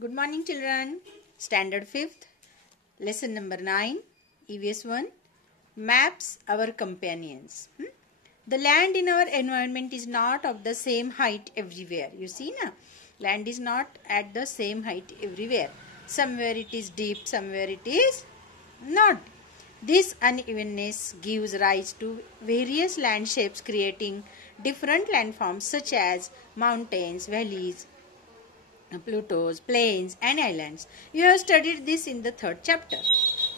Good morning children. Standard 5th, lesson number 9, EVS 1, maps our companions. The land in our environment is not of the same height everywhere. You see na? Land is not at the same height everywhere. Somewhere it is deep, somewhere it is not. This unevenness gives rise to various land shapes creating different landforms such as mountains, valleys, plateaus, plains and islands. You have studied this in the 3rd chapter.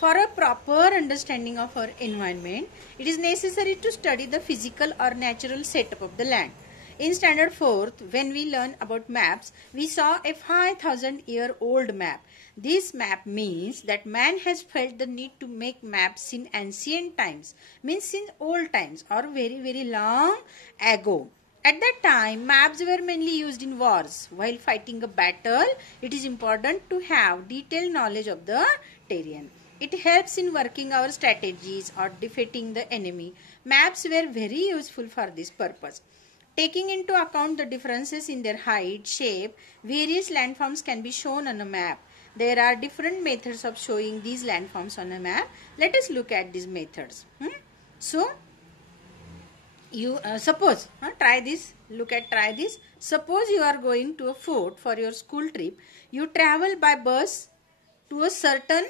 For a proper understanding of our environment, it is necessary to study the physical or natural setup of the land. In standard 4th, when we learn about maps, we saw a 5,000-year-old map. This map means that man has felt the need to make maps in ancient times, means in old times or very long ago. At that time, maps were mainly used in wars. While fighting a battle, it is important to have detailed knowledge of the terrain. It helps in working our strategies or defeating the enemy. Maps were very useful for this purpose. Taking into account the differences in their height, shape, various landforms can be shown on a map. There are different methods of showing these landforms on a map. Let us look at these methods. You try this. Suppose you are going to a fort for your school trip. You travel by bus to a certain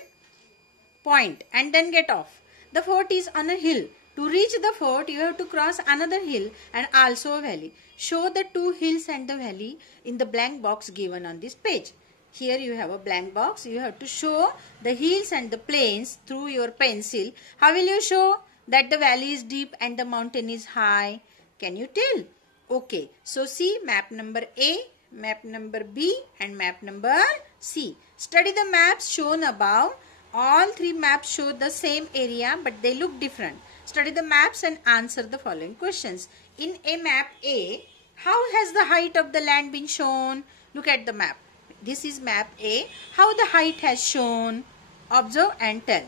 point and then get off. The fort is on a hill. To reach the fort, you have to cross another hill and also a valley. Show the two hills and the valley in the blank box given on this page. Here you have a blank box. You have to show the hills and the plains through your pencil. How will you show that the valley is deep and the mountain is high? Can you tell? Okay. So see map number A, map number B and map number C. Study the maps shown above. All three maps show the same area but they look different. Study the maps and answer the following questions. In a map A, how has the height of the land been shown? Look at the map. This is map A. How the height has shown? Observe and tell.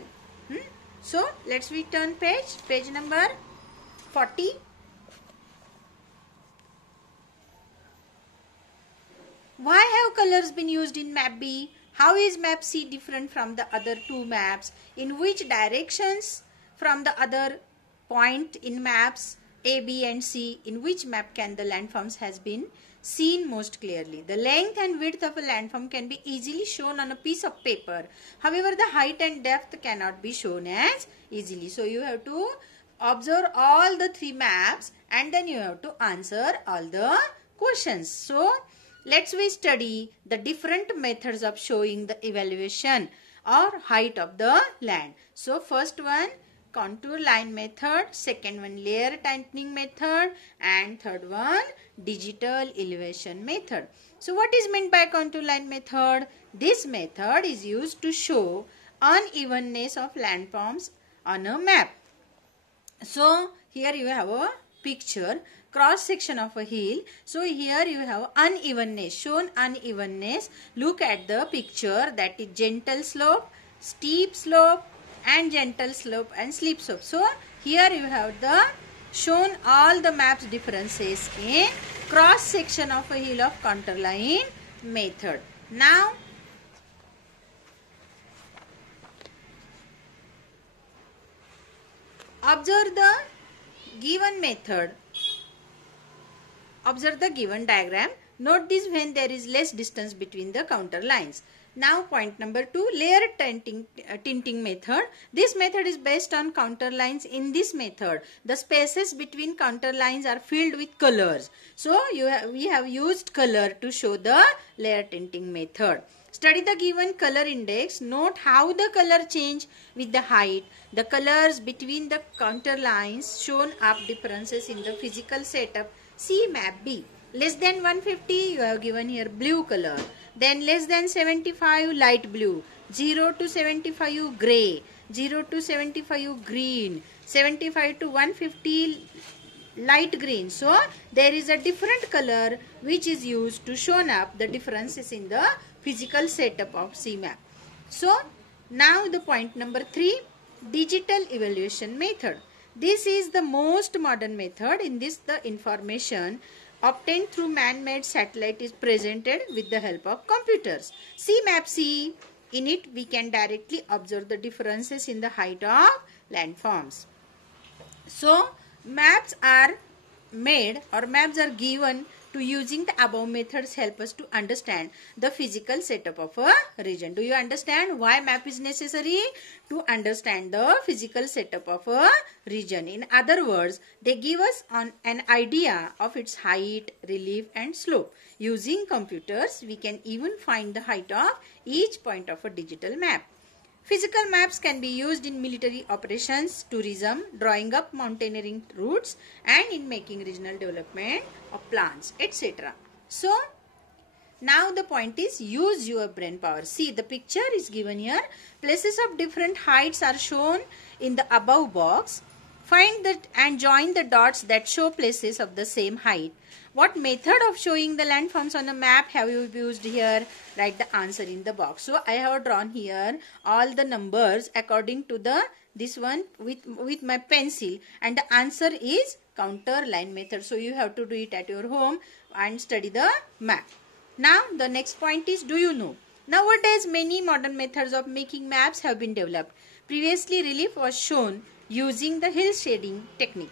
So, let's turn page number 40. Why have colors been used in map B? How is map C different from the other two maps? In which directions from the other point in maps A, B and C? In which map can the landforms has been seen most clearly? The length and width of a landform can be easily shown on a piece of paper. However, the height and depth cannot be shown as easily. So, you have to observe all the three maps and then you have to answer all the questions. So, let's study the different methods of showing the evaluation or height of the land. So, first one, contour line method, second one layer tightening method and third one digital elevation method. So what is meant by contour line method? This method is used to show unevenness of landforms on a map. So here you have a picture, cross section of a hill. So here you have unevenness, shown unevenness. Look at the picture, that is gentle slope, steep slope and gentle slope and steep slope. So here you have the shown all the maps differences in cross section of a hill of contour line method. Now observe the given method. Observe the given diagram. Note this when there is less distance between the contour lines. Now point number 2, layer tinting method. This method is based on contour lines. In this method, the spaces between contour lines are filled with colors. So we have used color to show the layer tinting method. Study the given color index. Note how the color change with the height. The colors between the contour lines shown up differences in the physical setup. See map B. Less than 150, you have given here blue color. Then less than 75, light blue. 0 to 75, grey. 0 to 75, green. 75 to 150, light green. So, there is a different color which is used to show up the differences in the physical setup of C map. So, now the point number 3, digital evaluation method. This is the most modern method. In this, the information obtained through man-made satellite is presented with the help of computers. See map C. In it, we can directly observe the differences in the height of landforms. So, maps are made or maps are given to using the above methods help us to understand the physical setup of a region. Do you understand why map is necessary? To understand the physical setup of a region. In other words, they give us an idea of its height, relief and slope. Using computers, we can even find the height of each point of a digital map. Physical maps can be used in military operations, tourism, drawing up mountaineering routes and in making regional development of plans, etc. So, now the point is use your brain power. See, the picture is given here. Places of different heights are shown in the above box. Find that and join the dots that show places of the same height. What method of showing the landforms on a map have you used here? Write the answer in the box. So I have drawn here all the numbers according to this one with my pencil, and the answer is counter line method. So you have to do it at your home and study the map. Now the next point is, do you know? Nowadays many modern methods of making maps have been developed. Previously relief was shown using the hill shading technique.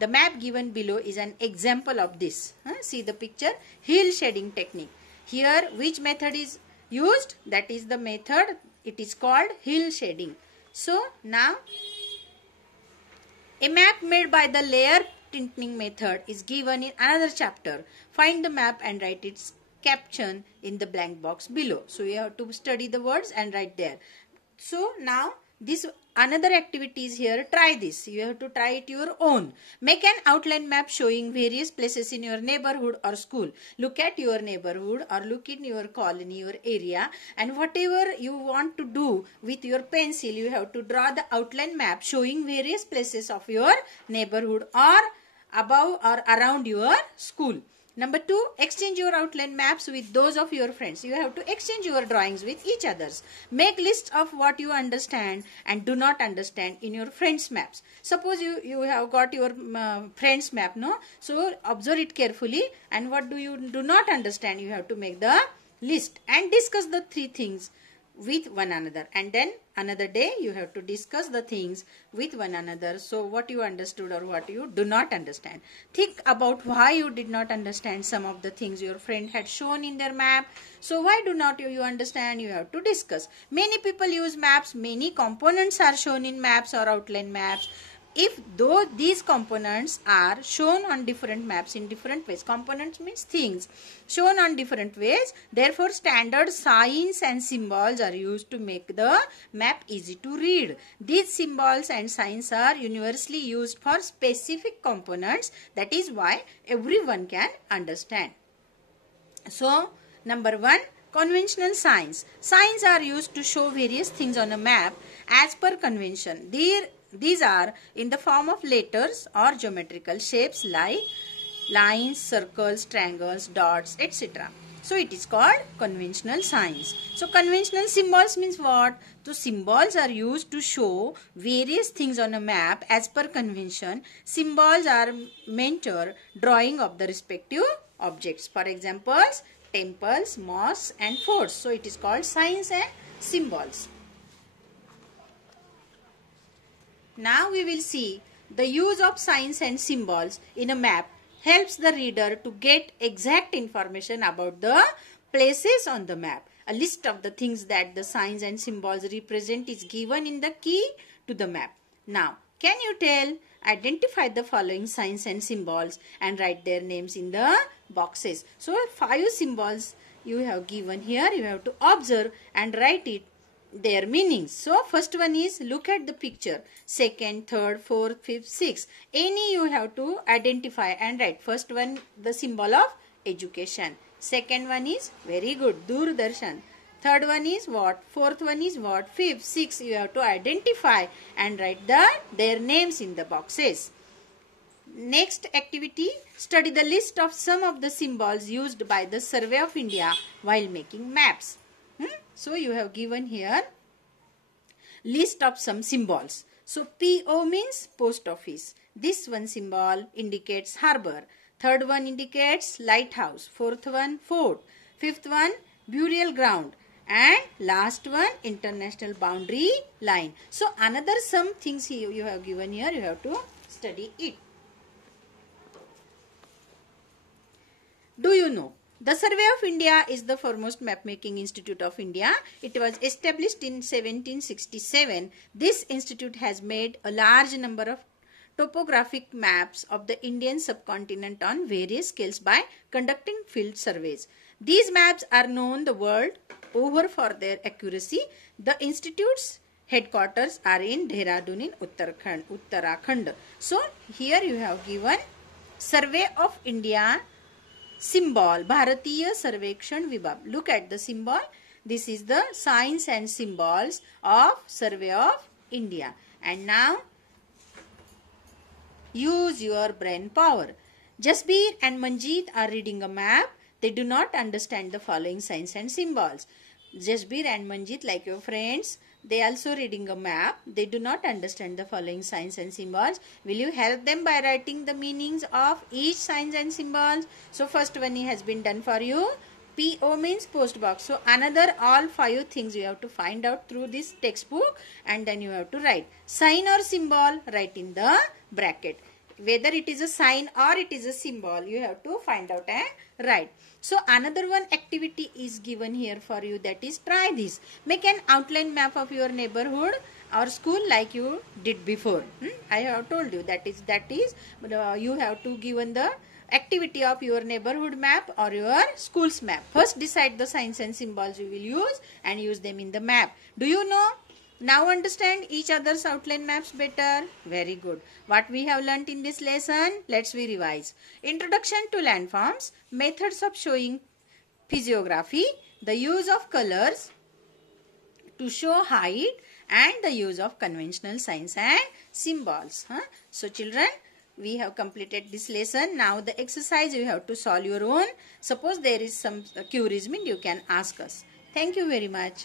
The map given below is an example of this. See the picture, hill shading technique. Here which method is used? That is the method, it is called hill shading. So now a map made by the layer tinting method is given in another chapter. Find the map and write its caption in the blank box below. So you have to study the words and write there. So now this another activity is here. Try this. You have to try it your own. Make an outline map showing various places in your neighborhood or school. Look at your neighborhood or look in your colony, your area, and whatever you want to do with your pencil, you have to draw the outline map showing various places of your neighborhood or above or around your school. Number 2, exchange your outline maps with those of your friends. You have to exchange your drawings with each others. Make lists of what you understand and do not understand in your friends' maps. Suppose you have got your friends' map, no? So observe it carefully, and what you do not understand, you have to make the list and discuss the 3 things with one another, and then another day you have to discuss the things with one another. So what you understood or what you do not understand. Think about why you did not understand some of the things your friend had shown in their map. So why do not you understand? You have to discuss. Many people use maps. Many components are shown in maps or outline maps. If though these components are shown on different maps in different ways, components means things shown on different ways, therefore standard signs and symbols are used to make the map easy to read. These symbols and signs are universally used for specific components. That is why everyone can understand. So number 1, conventional signs. Signs are used to show various things on a map as per convention. These are in the form of letters or geometrical shapes like lines, circles, triangles, dots, etc. So it is called conventional signs. So conventional symbols means what? So symbols are used to show various things on a map as per convention. Symbols are meant for drawing of the respective objects. For examples, temples, mosques and forts. So it is called signs and symbols. Now we will see the use of signs and symbols in a map helps the reader to get exact information about the places on the map. A list of the things that the signs and symbols represent is given in the key to the map. Now, can you identify the following signs and symbols and write their names in the boxes. So 5 symbols you have given here. You have to observe and write their meanings. So first one is, look at the picture. Second, third, fourth, fifth, sixth. Any you have to identify and write. First one, the symbol of education. Second one is, very good, Doordarshan. Third one is what? Fourth one is what? Fifth, sixth. You have to identify and write their names in the boxes. Next activity, study the list of some of the symbols used by the Survey of India while making maps. So you have given here list of some symbols. So PO means post office. This one symbol indicates harbor. Third one indicates lighthouse. Fourth one, fort. Fifth one, burial ground. And last one, international boundary line. So another some things you have given here, you have to study it. Do you know? The Survey of India is the foremost map-making institute of India. It was established in 1767. This institute has made a large number of topographic maps of the Indian subcontinent on various scales by conducting field surveys. These maps are known the world over for their accuracy. The institute's headquarters are in Dehradun in Uttarakhand. So here you have given Survey of India symbol, Bharatiya Sarvekshan Vibhag. Look at the symbol. This is the signs and symbols of Survey of India. And now use your brain power. Jasbir and Manjeet are reading a map. They do not understand the following signs and symbols. Jasbir and Manjeet, like your friends, they also reading a map. They do not understand the following signs and symbols. Will you help them by writing the meanings of each signs and symbols? So first one has been done for you. PO means post box. So another all 5 things you have to find out through this textbook, and then you have to write. Sign or symbol, write in the bracket. Whether it is a sign or it is a symbol, you have to find out and write. So another one activity is given here for you, that is try this. Make an outline map of your neighborhood or school like you did before. I have told you that is you have to given the activity of your neighborhood map or your school's map. First decide the signs and symbols you will use and use them in the map. Do you know? Now understand each other's outline maps better. Very good. What we have learnt in this lesson? Let's we revise. Introduction to landforms, methods of showing physiography, the use of colors to show height, and the use of conventional signs and symbols. So children, we have completed this lesson. Now the exercise you have to solve your own. Suppose there is some queries, you can ask us. Thank you very much.